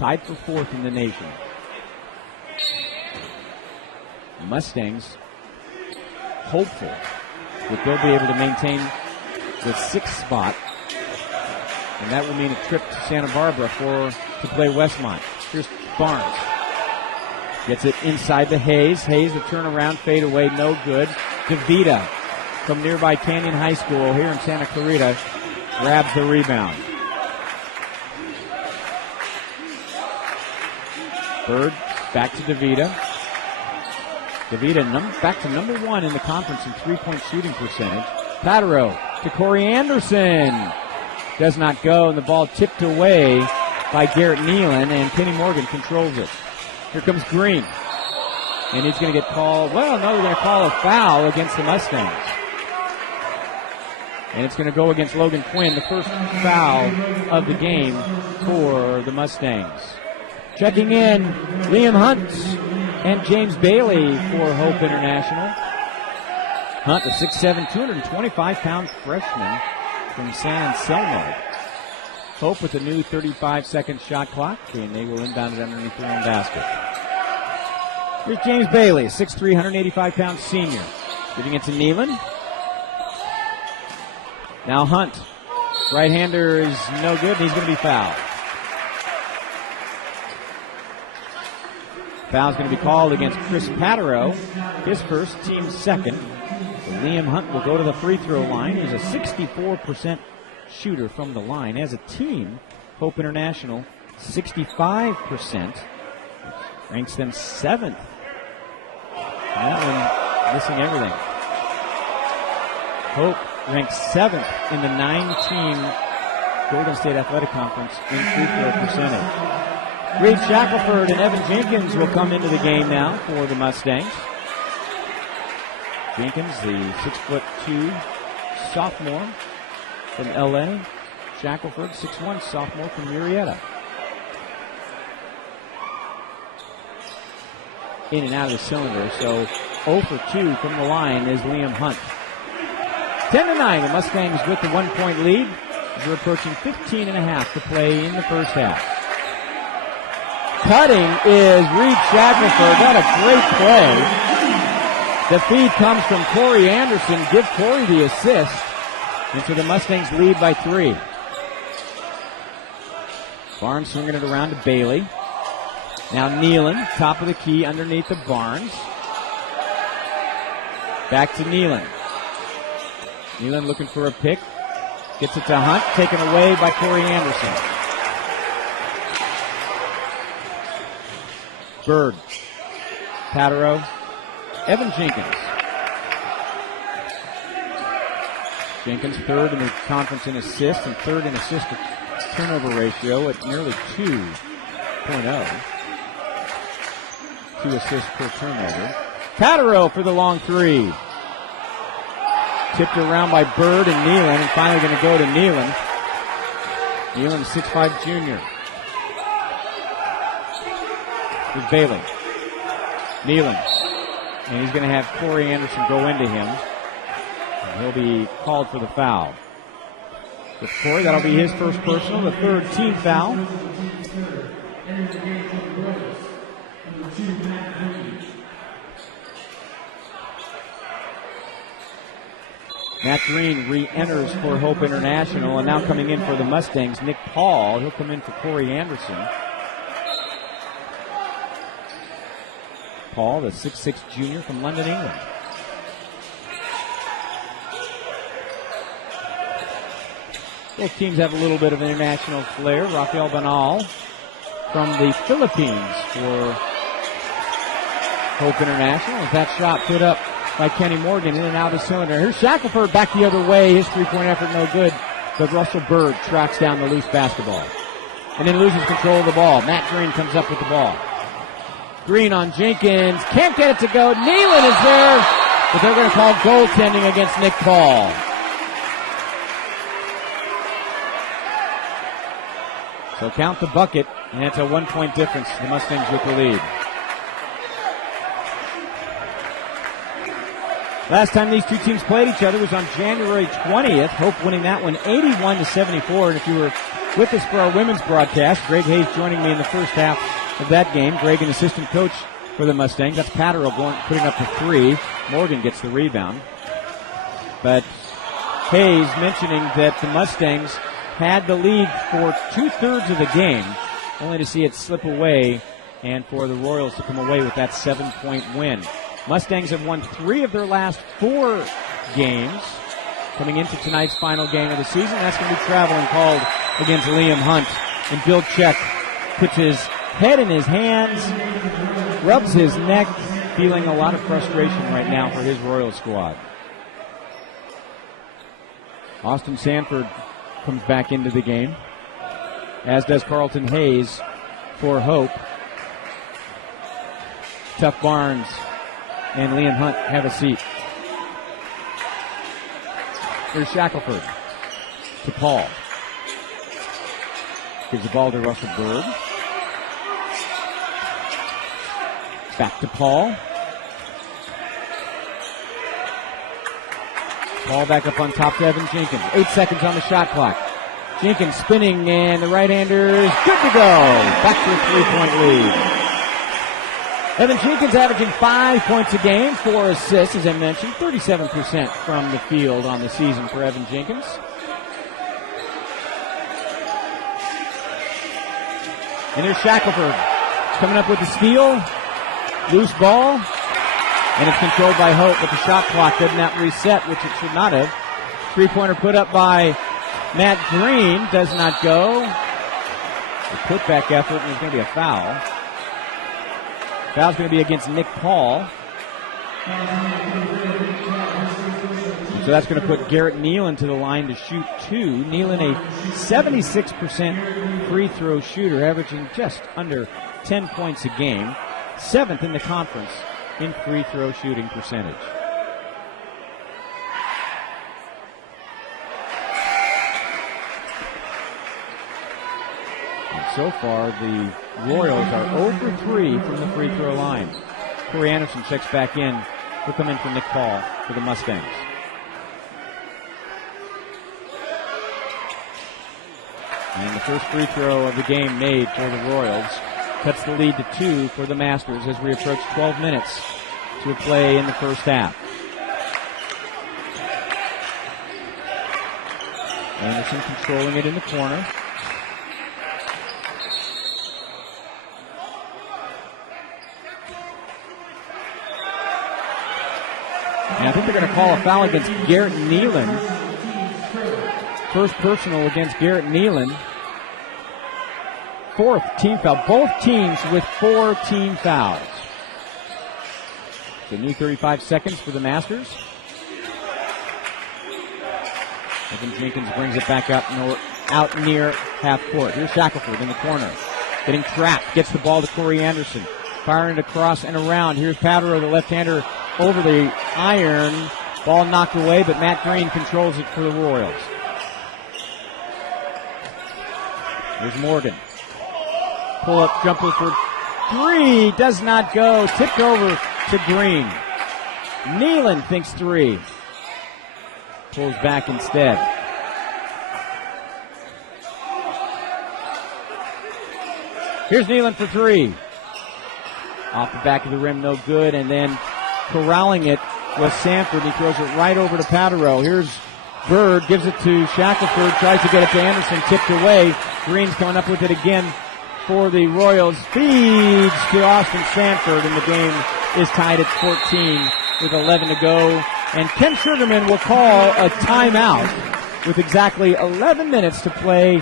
tied for 4th in the nation. Mustangs hopeful that they'll be able to maintain the 6th spot, and that will mean a trip to Santa Barbara to play Westmont. Here's Barnes. Gets it inside the Hayes. Hayes, the turnaround, fade away, no good. DeVita from nearby Canyon High School here in Santa Clarita grabs the rebound. Bird back to DeVita. DeVita back to number 1 in the conference in three-point shooting percentage. Patero to Corey Anderson. Does not go, and the ball tipped away by Garrett Nealon, and Kenny Morgan controls it. Here comes Green. And he's going to get called. Well, no, they're going to call a foul against the Mustangs. And it's going to go against Logan Quinn, the first foul of the game for the Mustangs. Checking in, Liam Hunt and James Bailey for Hope International. Hunt, a 6'7", 225-pound freshman from San Anselmo. Hope with a new 35-second shot clock, and they will inbound it underneath their own basket. Here's James Bailey, 6'3", 185-pound senior. Giving it to Nealon. Now Hunt. Right-hander is no good, and he's going to be fouled. Foul's going to be called against Chris Patero, his first, team second. So Liam Hunt will go to the free throw line. He's a 64% shooter from the line. As a team, Hope International, 65%. Ranks them 7th. And that one missing everything. Hope ranks 7th in the 9-team Golden State Athletic Conference in free throw percentage. Reed Shackelford and Evan Jenkins will come into the game now for the Mustangs. Jenkins, the 6'2" sophomore from LA. Shackelford, 6'1" sophomore from Murrieta. In and out of the cylinder, so 0 for 2 from the line is Liam Hunt. 10-9, the Mustangs with the 1-point lead. We're approaching 15 and a half to play in the first half. Cutting is Reed Shackelford. What a great play. The feed comes from Corey Anderson. Give Corey the assist. And so the Mustangs lead by 3. Barnes swinging it around to Bailey. Now Nealon, top of the key underneath the Barnes. Back to Nealon. Nealon looking for a pick. Gets it to Hunt, taken away by Corey Anderson. Bird, Patero, Evan Jenkins. Jenkins third in the conference in assists and third in assist to turnover ratio at nearly 2.0. 2 assists per turnover. Patero for the long 3. Tipped around by Bird and Nealon, and finally going to go to Nealon. Nealon, 6'5" junior. Here's Bailey. Nealon. And he's going to have Corey Anderson go into him. And he'll be called for the foul. With Corey, that'll be his first personal, the 3rd team foul. Matt Green re-enters for Hope International, and now coming in for the Mustangs, Nick Paul. He'll come in for Corey Anderson. Paul, the 6'6" junior from London, England. Both teams have a little bit of international flair. Rafael Banal from the Philippines for Hope International. As that shot put up by Kenny Morgan in and out of the cylinder. Here's Shackelford back the other way. His three-point effort no good. But Russell Bird tracks down the loose basketball. And then loses control of the ball. Matt Green comes up with the ball. Green on Jenkins. Can't get it to go. Nealon is there. But they're going to call goaltending against Nick Paul. So count the bucket. And it's a 1-point difference. The Mustangs with the lead. Last time these two teams played each other was on January 20th. Hope winning that one 81-74. And if you were with us for our women's broadcast. Greg Hayes joining me in the first half of that game. Greg, an assistant coach for the Mustangs. That's Patero putting up the 3. Morgan gets the rebound. But Hayes mentioning that the Mustangs had the lead for 2/3 of the game, only to see it slip away and for the Royals to come away with that 7-point win. Mustangs have won 3 of their last 4 games coming into tonight's final game of the season. That's going to be traveling called against Liam Hunt. And Bill Check puts his head in his hands, rubs his neck, feeling a lot of frustration right now for his Royal squad. Austin Sanford comes back into the game, as does Carlton Hayes for Hope. Tuff Barnes and Liam Hunt have a seat. Here's Shackelford to Paul. Gives the ball to Russell Bird. Back to Paul. Ball back up on top to Evan Jenkins. 8 seconds on the shot clock. Jenkins spinning, and the right-hander is good to go. Back to a 3-point lead. Evan Jenkins averaging 5 points a game, 4 assists, as I mentioned. 37% from the field on the season for Evan Jenkins. And there's Shackelford coming up with the steal. Loose ball. And it's controlled by Hope, but the shot clock did not reset, which it should not have. 3-pointer put up by Matt Green does not go. A putback effort, and there's going to be a foul. Foul's going to be against Nick Paul. And so that's going to put Garrett Nealon to the line to shoot 2. Nealon, a 76% free throw shooter, averaging just under 10 points a game. 7th in the conference in free throw shooting percentage. And so far, the Royals are 0 for 3 from the free throw line. Corey Anderson checks back in. He'll come in for Nick Paul for the Mustangs. And the first free throw of the game made for the Royals. Cuts the lead to 2 for the Masters as we approach 12 minutes to play in the first half. Anderson controlling it in the corner. And I think they're going to call a foul against Garrett Nealon. First personal against Garrett Nealon. 4th team foul. Both teams with 4 team fouls. So new 35 seconds for the Masters. Evan Jenkins brings it back out near half court. Here's Shackelford in the corner. Getting trapped. Gets the ball to Corey Anderson. Firing it across and around. Here's Patero, the left-hander, over the iron. Ball knocked away, but Matt Green controls it for the Royals. Here's Morgan. Pull-up jumper for 3. Does not go. Tipped over to Green. Nealon thinks 3. Pulls back instead. Here's Nealon for 3. Off the back of the rim, no good. And then corralling it was Sanford. He throws it right over to Patero. Here's Bird. Gives it to Shackelford. Tries to get it to Anderson. Tipped away. Green's coming up with it again for the Royals. Feeds to Austin Sanford, and the game is tied at 14 with 11 to go. And Ken Sugarman will call a timeout with exactly 11 minutes to play